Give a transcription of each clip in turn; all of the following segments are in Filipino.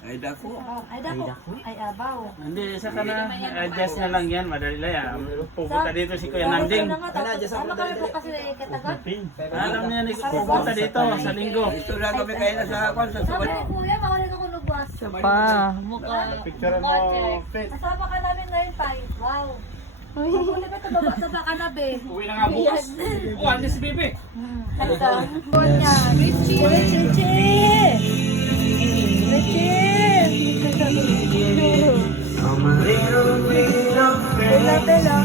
Ay dako. Ay dako. Ay abaw. Hindi, isa ka na. Adjust na lang yan. Madali lang yan. Pupunta dito si Kuya Nanding. Ano kami po kasi katagal? Alam niya ni pupunta dito sa linggo. Ito na kami kayo na sa kwan sa Sabi suwan. ni Kuya, mawala na ko lubas. Picture mo, Fit. Kasama ka namin ngayon, Pai. Wow. Huli ba ito baba ka na, be? Uwi na nga bukas. Ano si Bebe? Ito. Buwan niya. Richie! Richie! Bella, Bella.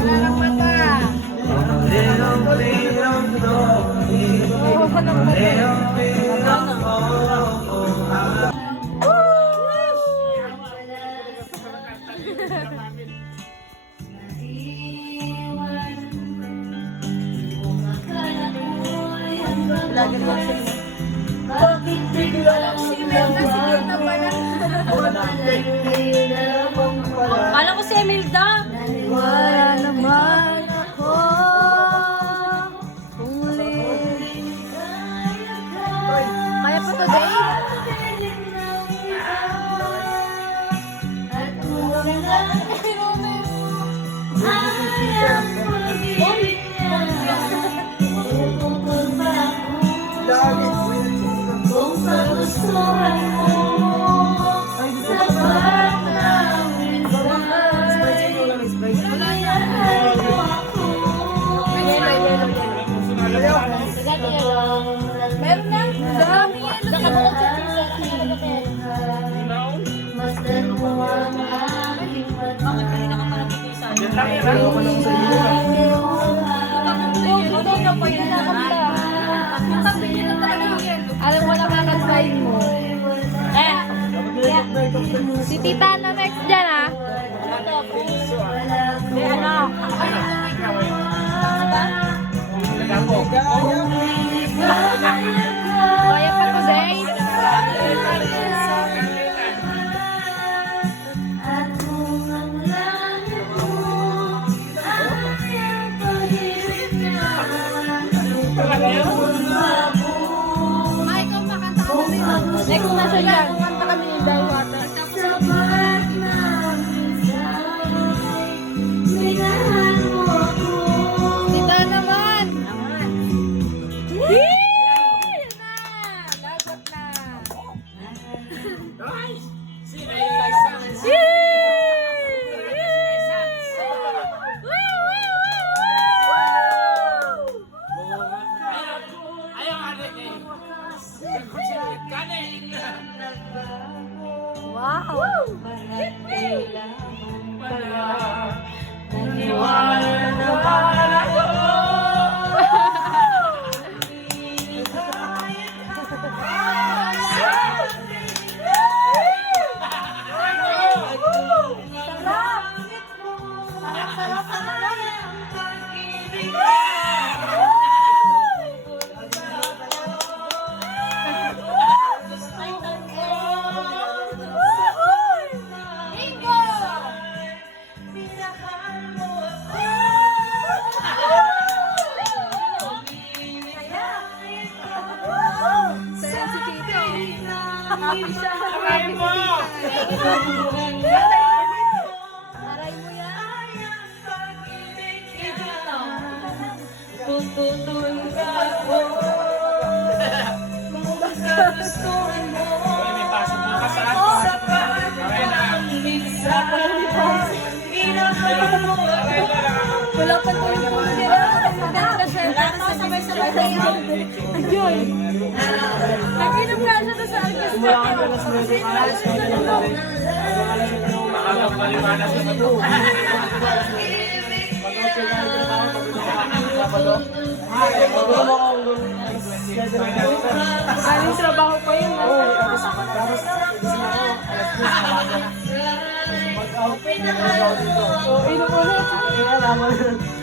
Nanang mata. Oo, kanang mata. Lagi mo siya. Bakit bigla lang si Imelda? Sigit na pala. Kala ko si Imelda. Wala naman ako. Kaya pa today? Kung kagustuhan mo sapat na minsan mayroon ako. Meron na? Dami yelo. Nakabuot sa pizza. Masdan mo ang aking mata. Bakit kanina ka pala pizza? Yan lang yan. Alam mo lang nakag-sign mo. Si Tita na next dyan, ha? Si ano? Kaya pa ko, Zay? Next na siya yan. Kanta kami ni Day Water. Dito naman. Yee! Yun na. Lagot na. Yee! Wow! Aray mo! Aray mo yan! Tututun ka ako. Gustuhan mo. May pasok na ka sa wala pa po yung pumira. Sabay-sabay tayo. Ayun. Nag-inom nga siya sa Makakapaliwanag sa ito. Aling trabaho pa yun.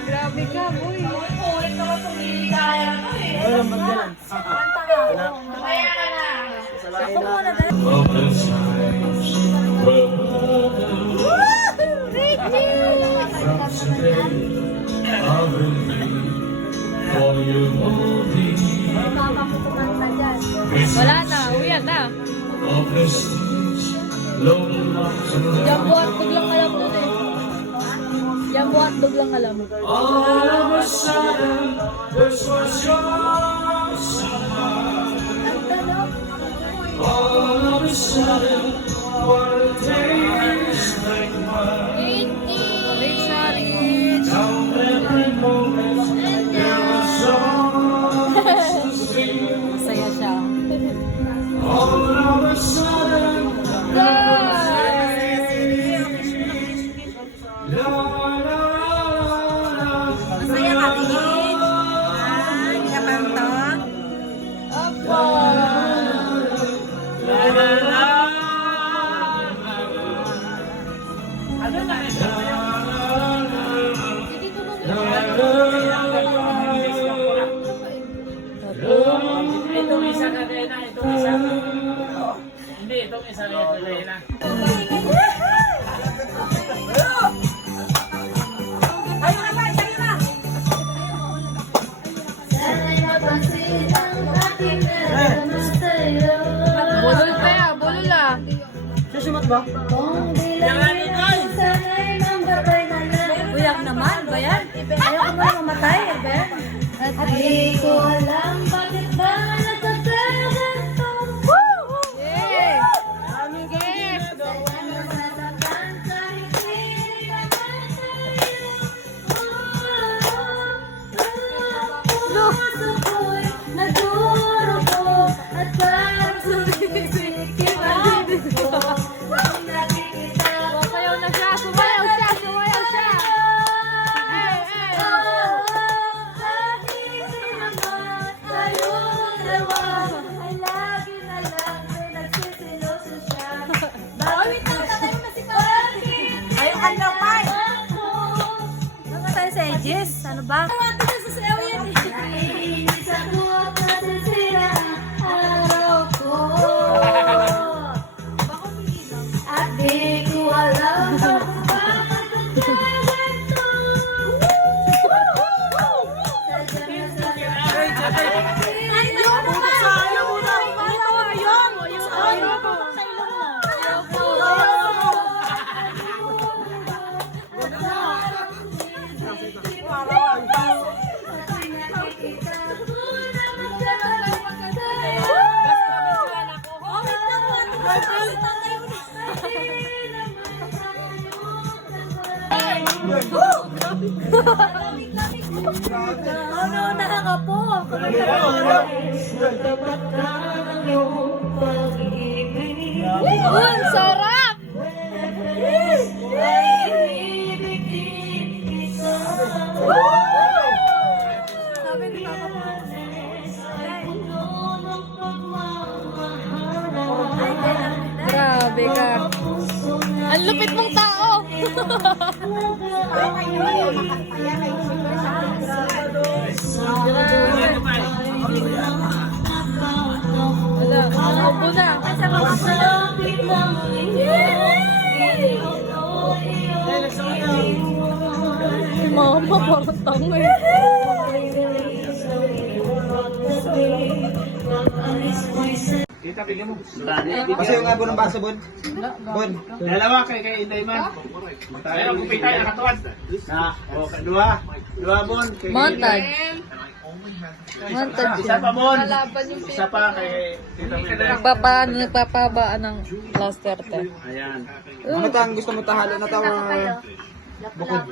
Grabe ka, boy. Walang magdalan. Kaya ka na. Ako muna dahil. Wala na, uwi Ayan na. Jambu hotdog lang alam nun eh. Jambu hotdog lang alam. All of a sudden, this was your summer. All of a sudden, what a taste like mine. Down every moment, there was songs to sing. Masaya siya. All of a sudden, la la la. Masaya ka, tingin. Hindi ka parang to. Opo. Itong isa ka rin na, itong isa. Hindi, itong isa rin ito na. Tayo na ba? Tayo na! Bulol pa ya, bulol ah. Susumat ba? Buyak naman, ba yan? Ayaw ko na mamatay, ba yan? At di ko alam bakit ba nagkakaganto. Yeah. Sumayaw na siya, sumayaw siya, sumayaw siya. Ayaw ka na pa eh. Ano tayo sa edges? Ano ba? Ano tayo sa sayaw yan eh. At di ko alam bakit ba nagkakaganto. Ay, nabuto sa ayaw mo na. Ano, nakakapo. Ang sarap! Sabi ni Papa Grabe ka. Ang lupit mong tao. Wala, naubo na. Mama, parang tango eh. Kita, bigyan mo. Kasi yung abo ng baso, Bon. Bon. Dalawa kay Inday man. Tayo, kupitay, nakatuwad. Na, okay, dua. Dua, Bon. Kay Montag. Inday. Montag Isa pa, Bon. Lalaban yung Isa pa kay Tita Inday. nagpapabaan ng plaster te. Ayan. Ano tang gusto mo tahalo na tawa? Bukod.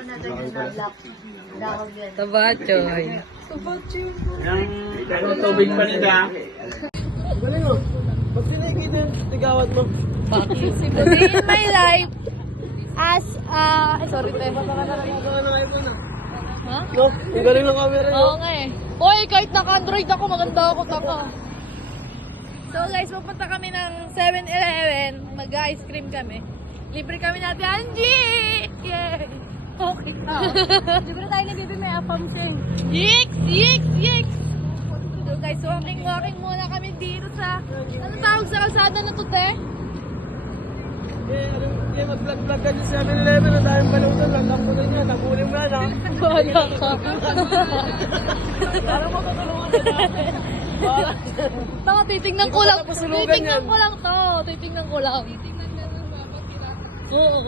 Tabachoy. Yung tubig pa nila. Galing oh. Ba't pinakikita yung tigawat mo? In my life as sorry te. Ha? No, ang galing ng camera Oo nga eh. Hoy, kahit naka-Android ako, maganda ako, taka. So guys, pupunta kami ng 7-Eleven. Mag-ice cream kami. Libre kami natin, Angie! Yay! Okay na. Libre tayo ni Bibi may apam siya. Yiks! Yiks! Yiks! So guys, walking muna kami dito sa... Ano tawag sa kalsada na to, te? Kaya mag-vlog-vlog ka sa 7-Eleven na tayong balutan lang. Tapunan niya, tapulin mo yan ha. Wala ka. Parang matutulungan ka natin. Taka, titignan ko lang. Napasulugan Titignan yan. ko lang to. Titignan ko lang. Oo.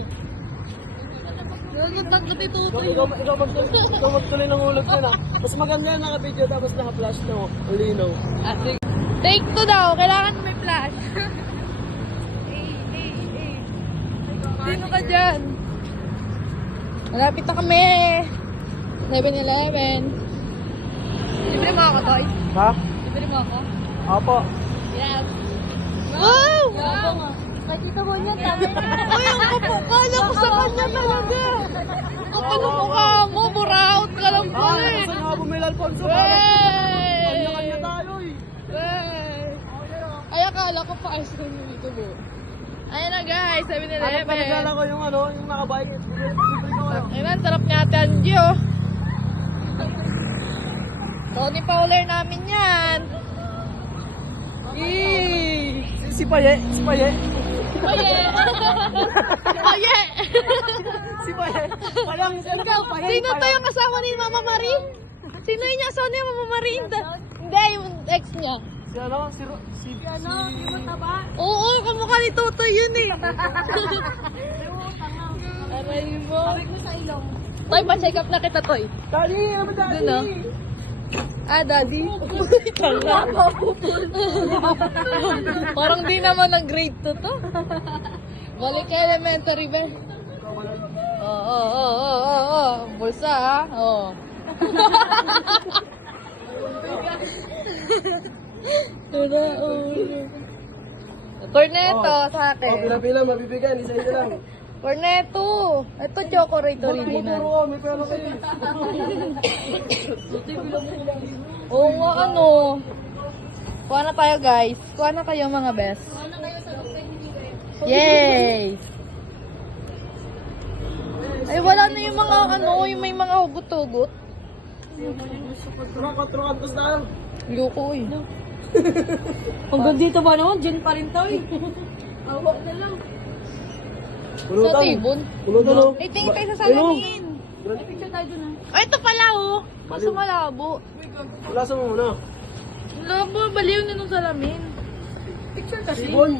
Natitutoy. Ikaw magtuloy ng ulog ko na. Mas maganda yan naka-video tapos naka-flash na. Ang linaw. Take 2 daw. Kailangan may flash. Sino ka dyan? Malapit na kami. 7-Eleven. Libre mo ako, Toy. Ha? Libre mo ako. Apo. Yes. Wow! Nakita mo niya, tama na. Uy, ang kapukala ko sa kanya talaga. Kapag ang mukha mo, buraot ka lang pala eh. Kasi nga bumili Alfonso. Wey! Kanya-kanya tayo eh. Wey! Ay, akala ko pa ice cream yung dito mo. Ayan na guys, 7-Eleven. Panagala ko yung ano, yung nakabike. Libre ko kayo. Ayun, sarap niya ate Angie oh. Tony Fowler namin yan. Yee! Si Paye. Si Paye. Paye! Paye! Si Paye. Parang Paye. Sino to yung kasama ni Mama Marie? Sino yung asawa ni Mama Marie? Hindi, yung ex niya. Si ano? Si Oo, kamukha ni Totoy yun eh. Aray mo. Toy, pa-check up na kita, Toy. Daddy, ano ba daddy? Doon, oh. Ah, daddy? Parang di naman ang grade 2 to. Balik ka elementary ba? Oo. Bulsa ha? Oo. Corneto sa akin. Pila-pila, mabibigyan. Isa-isa lang. Corneto. Ito chocolate original. Puro may pera kayo. Oo nga, ano. Kuha na tayo, guys. Kuha na kayo, mga best. Yay! Ay, wala na yung mga, ano, yung may mga hugot-hugot. Katro-katros tayo. Loko, eh. Hanggang dito ba naman? Gin pa rin to eh. Sa tibon. Pulo-tulo. Ay, tingin tayo sa salamin. Picture tayo dun ah. Ay, ito pala, oh. Kaso malabo. Wala sa muna. Labo, baliw na nung salamin. Picture kasi. Sibon.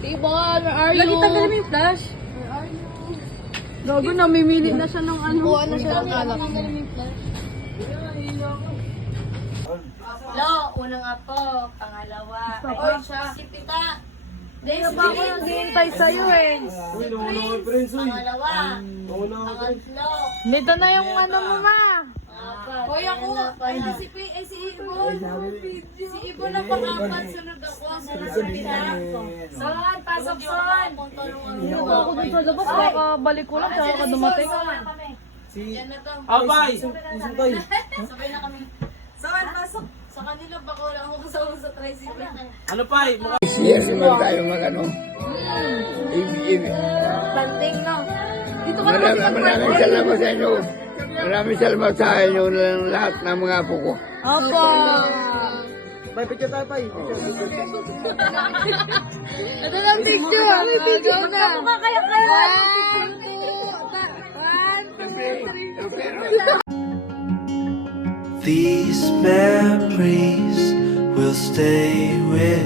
Tibon, where are you? Lagi tanggalin mo yung flash. Gago, namimili na siya ng ano. Kuha na siya ng alak. Lo, unang apo, pangalawa. Oy, si Pita. Dahil Ano ba ako naghihintay sa'yo eh? Uy, nauna ko Prince. Uy. pangalawa. Nauna ko Prince. Pangatlo. Dito na yung ano mo, ma. Apat. Hoy, ako. Ay, si Ibon. Si Ibon ang pang-apat. Sunod ako. Sunod si Pita. Son, pasok, Son. Dito ako dun sa labas. Baka balik ko lang, tsaka ka dumating. Si... Yan na to. Abay! Isintay. Sabay na kami. Son, pasok. Sa kanila, baka wala akong kasama sa tricycle. Ano pa eh? Yes, naman tayo mag-ano. Planting, no? Dito ka Maraming salamat sa inyo. Maraming salamat sa inyo ng lahat ng mga apo ko. Opo. Bay, picture tayo, Bay. Ito lang picture. Agaw na. Kaya. 1, 2, 3. These memories will stay with